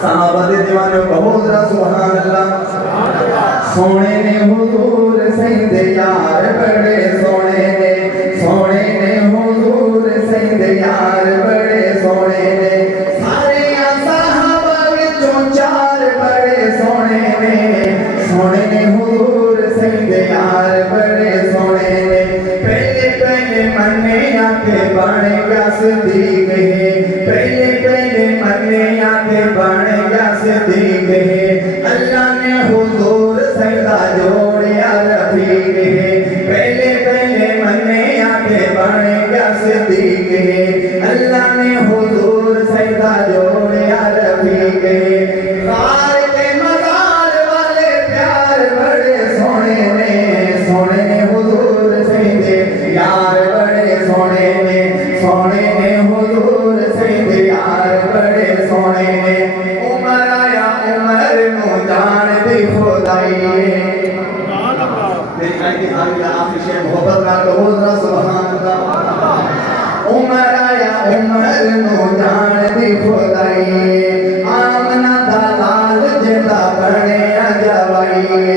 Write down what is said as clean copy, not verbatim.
صحابہ دے دیوانے کہو ذرا سبحان اللہ۔ سونے نے حضور سید یار بڑے سونے نے، سونے نے حضور سید یار بڑے سونے نے، سارے صحابہ وچوں چار بڑے سونے نے، سونے نے حضور سید یار بڑے سونے نے، پہلے پہلے منے آتے بنے گا صدیق ہے، پہلے پہلے منے آتے بنے گا صدیق ہے، اللہ نے حضور سیدہ جوڑیا رفیق ہے، پہلے پہلے منے آتے بنے گا صدیق ہے، اللہ نے حضور سیدہ جوڑیا رفیق ہے، غار کے مزار والے پیار بڑے سونے نے، سونے نے حضور سید یار بڑے سونے نے، سونے نے حضور سید یار بڑے سونے نے، عمر آیا عمر نو جان دی خدائی محبت نہ کہو ذرا سبحان اللہ۔ عمر آیا عمر نو جان دی خدائی، آمنہ دا لال جدا بنے جوائی،